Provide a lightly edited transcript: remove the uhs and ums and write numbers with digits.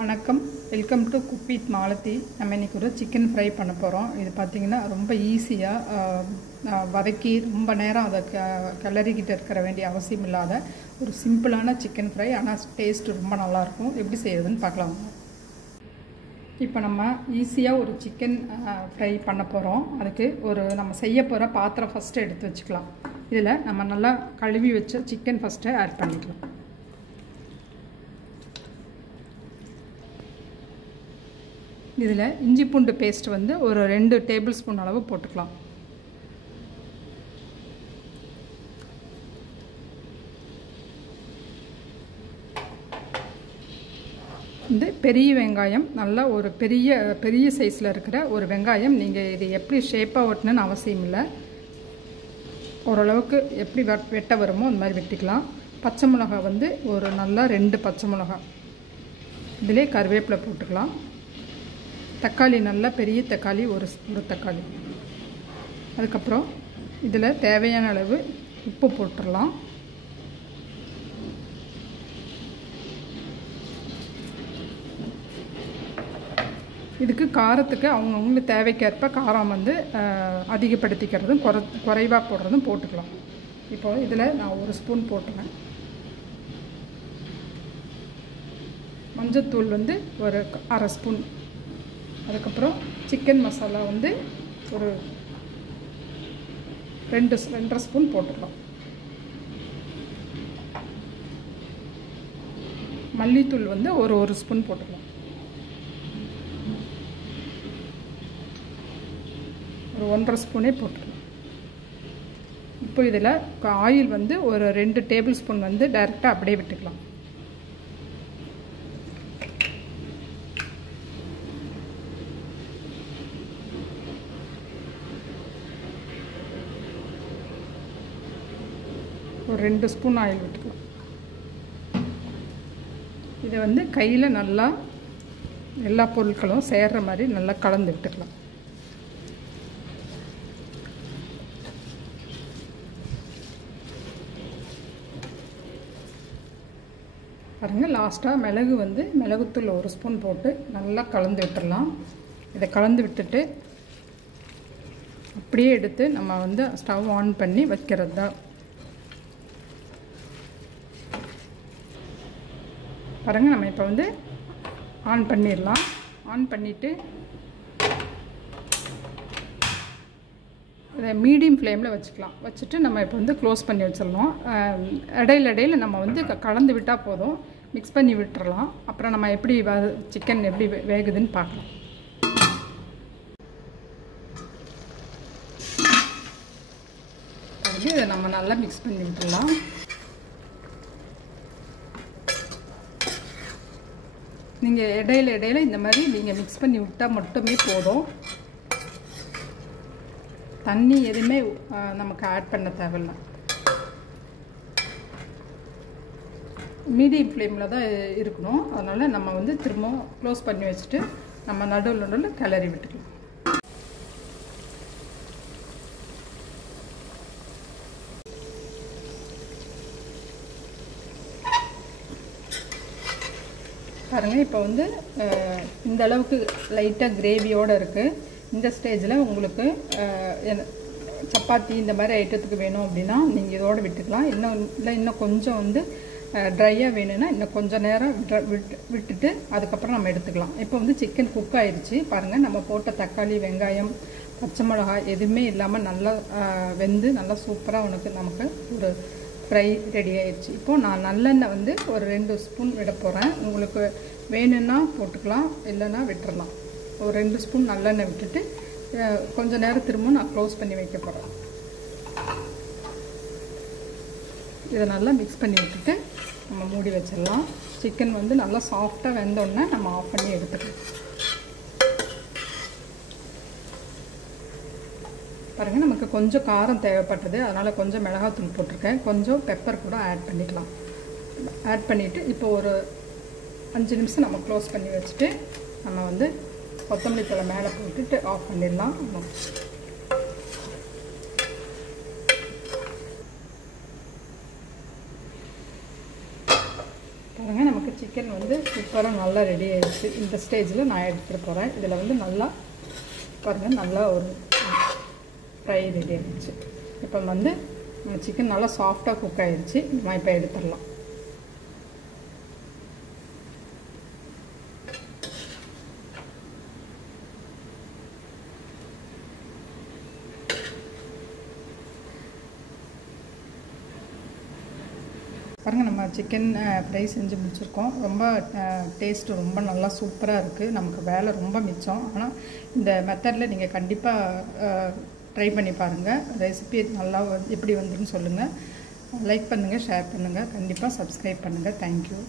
வணக்கம், welcome to cook with Malathi. நம்ம இன்றைக்கி ஒரு சிக்கன் ஃப்ரை பண்ண போகிறோம். இது பார்த்திங்கன்னா ரொம்ப ஈஸியாக வதக்கி ரொம்ப நேரம் அதை கிளறிக்கிட்டு இருக்கிற வேண்டிய அவசியம் இல்லாத ஒரு சிம்பிளான சிக்கன் ஃப்ரை. ஆனால் டேஸ்ட் ரொம்ப நல்லாயிருக்கும். எப்படி செய்யறதுன்னு பார்க்கலாம். இப்போ நம்ம ஈஸியாக ஒரு சிக்கன் ஃப்ரை பண்ண போகிறோம். அதுக்கு நம்ம செய்ய போகிற பாத்திரம் ஃபஸ்ட்டு எடுத்து வச்சுக்கலாம். இதில் நம்ம நல்லா கழுவி வச்ச சிக்கன் ஃபஸ்ட்டு ஆட் பண்ணிக்கலாம். இதில் இஞ்சி பூண்டு பேஸ்ட் ஒரு 2 டேபிள் ஸ்பூன் அளவு போட்டுக்கலாம். இந்த பெரிய வெங்காயம், நல்லா ஒரு பெரிய சைஸில் இருக்கிற ஒரு வெங்காயம். நீங்கள் இது எப்படி ஷேப்பாக வெட்டணுன்னு அவசியம் இல்லை. ஓரளவுக்கு எப்படி வெட்ட வருமோ அந்த மாதிரி வெட்டிக்கலாம். பச்சை மிளகா ஒரு நல்லா 2 பச்சை மிளகா. இதிலே கருவேப்பிலை போட்டுக்கலாம். தக்காளி, நல்லா பெரிய தக்காளி, ஒரு தக்காளி. அதுக்கப்புறம் இதில் தேவையான அளவு உப்பு போட்டுடலாம். இதுக்கு காரத்துக்கு அவங்கவுங்களுக்கு தேவைக்கேற்ப காரம் அதிகப்படுத்திக்கிறதும் குறைவாக போடுறதும் போட்டுக்கலாம். இப்போ இதில் நான் 1 ஸ்பூன் போட்டுறேன். மஞ்சத்தூள் ஒரு 1/2 ஸ்பூன். அதுக்கப்புறம் சிக்கன் மசாலா ஒரு 2.5 ஸ்பூன் போட்டுடலாம். மல்லித்தூள் ஒரு 1 ஸ்பூன் போட்டுக்கலாம். ஒரு 1.5 ஸ்பூனே போட்டுக்கலாம். இப்போ இதில் ஆயில் ஒரு 2 டேபிள் ஸ்பூன் டைரெக்டாக அப்படியே விட்டுக்கலாம். ஒரு 2 ஸ்பூன் ஆயில் விட்டுக்கலாம். இதை கையில் நல்லா எல்லா பொருட்களும் சேர்கிற மாதிரி நல்லா கலந்து விட்டுக்கலாம். பாருங்கள், லாஸ்ட்டாக மிளகுத்தூள் 1 ஸ்பூன் போட்டு நல்லா கலந்து விட்டுடலாம். இதை கலந்து விட்டுட்டு அப்படியே எடுத்து நம்ம ஸ்டவ் ஆன் பண்ணி வைக்கிறது தான். பாருங்கள், நம்ம இப்போ ஆன் பண்ணிடலாம். ஆன் பண்ணிவிட்டு இதை மீடியம் ஃப்ளேமில் வச்சுக்கலாம். வச்சுட்டு நம்ம இப்போ க்ளோஸ் பண்ணி வச்சிடலாம். இடையில நம்ம கலந்து விட்டால் போதும். மிக்ஸ் பண்ணி விட்டுறலாம். அப்புறம் நம்ம எப்படி சிக்கன் எப்படி வேகுதுன்னு பார்க்கலாம். இதை நம்ம நல்லா மிக்ஸ் பண்ணி விட்டுடலாம். நீங்கள் இடையில இந்த மாதிரி நீங்கள் மிக்ஸ் பண்ணி விட்டால் மட்டுமே போதும். தண்ணி எதுவுமே நமக்கு ஆட் பண்ண தேவையில்லை. மீடியம் ஃப்ளேமில் தான் இருக்கணும். அதனால் நம்ம திரும்ப க்ளோஸ் பண்ணி வச்சுட்டு நம்ம நடுவில் கிளறி விட்டுக்கலாம். பாருங்கள், இப்போ இந்த அளவுக்கு லைட்டாக கிரேவியோடு இருக்குது. இந்த ஸ்டேஜில் உங்களுக்கு சப்பாத்தி இந்த மாதிரி ஐட்டத்துக்கு வேணும் அப்படின்னா நீங்கள் இதோடு விட்டுக்கலாம். இன்னும் கொஞ்சம் ட்ரையாக வேணும்னா இன்னும் கொஞ்சம் நேரம் விட்டுட்டு அதுக்கப்புறம் நம்ம எடுத்துக்கலாம். இப்போ சிக்கன் குக் ஆயிடுச்சு. பாருங்கள், நம்ம போட்ட தக்காளி, வெங்காயம், பச்சை மிளகாய் எதுவுமே இல்லாமல் நல்லா வெந்து நல்லா சூப்பராக நமக்கு ஒரு ஃப்ரை ரெடி ஆயிடுச்சு. இப்போது நான் நல்லெண்ணெய் ஒரு 2 ஸ்பூன் விட போகிறேன். உங்களுக்கு வேணும்னா போட்டுக்கலாம், இல்லைன்னா விட்டுறலாம். ஒரு 2 ஸ்பூன் நல்லெண்ணெய் விட்டுட்டு கொஞ்சம் நேரம் திரும்ப நான் க்ளோஸ் பண்ணி வைக்க போகிறேன். இதை நல்லா மிக்ஸ் பண்ணி விட்டுட்டு நம்ம மூடி வச்சிடலாம். சிக்கன் நல்லா சாஃப்டாக வெந்தோடனே நம்ம ஆஃப் பண்ணி எடுத்துக்கலாம். பாருங்கள், நமக்கு கொஞ்சம் காரம் தேவைப்பட்டது. அதனால் கொஞ்சம் மிளகாத்தூள் போட்டிருக்கேன். கொஞ்சம் பெப்பர் கூட ஆட் பண்ணிக்கலாம். ஆட் பண்ணிவிட்டு இப்போ ஒரு 5 நிமிஷம் நம்ம க்ளோஸ் பண்ணி வச்சுட்டு நம்ம கொத்தமல்லி தழை மேலே போட்டுட்டு ஆஃப் பண்ணிடலாம். பாருங்கள் நமக்கு சிக்கன் வந்து சூப்பராக நல்லா ரெடி ஆகிடுச்சு. இந்த ஸ்டேஜில் நான் எடுத்துகிட்டு போகிறேன். இதில் வந்து நல்லா பாருங்கள் நல்லா ஒரு ஃப்ரை ரெடி ஆகிடுச்சு. இப்போ வந்து சிக்கன் நல்லா சாஃப்டாக குக் ஆகிடுச்சு. நம்ம இப்போ எடுத்துடலாம். பாருங்கள் நம்ம சிக்கன் ஃப்ரை செஞ்சு முடிச்சிருக்கோம். ரொம்ப டேஸ்ட்டு ரொம்ப நல்லா சூப்பராக இருக்குது. நமக்கு வேலை ரொம்ப மிச்சம். ஆனால் இந்த மெத்தடில் நீங்கள் கண்டிப்பாக ட்ரை பண்ணி பாருங்கள். ரெசிபி நல்லா எப்படி வந்துன்னு சொல்லுங்கள். லைக் பண்ணுங்கள், ஷேர் பண்ணுங்கள், கண்டிப்பாக சப்ஸ்கிரைப் பண்ணுங்கள். தேங்க்யூ.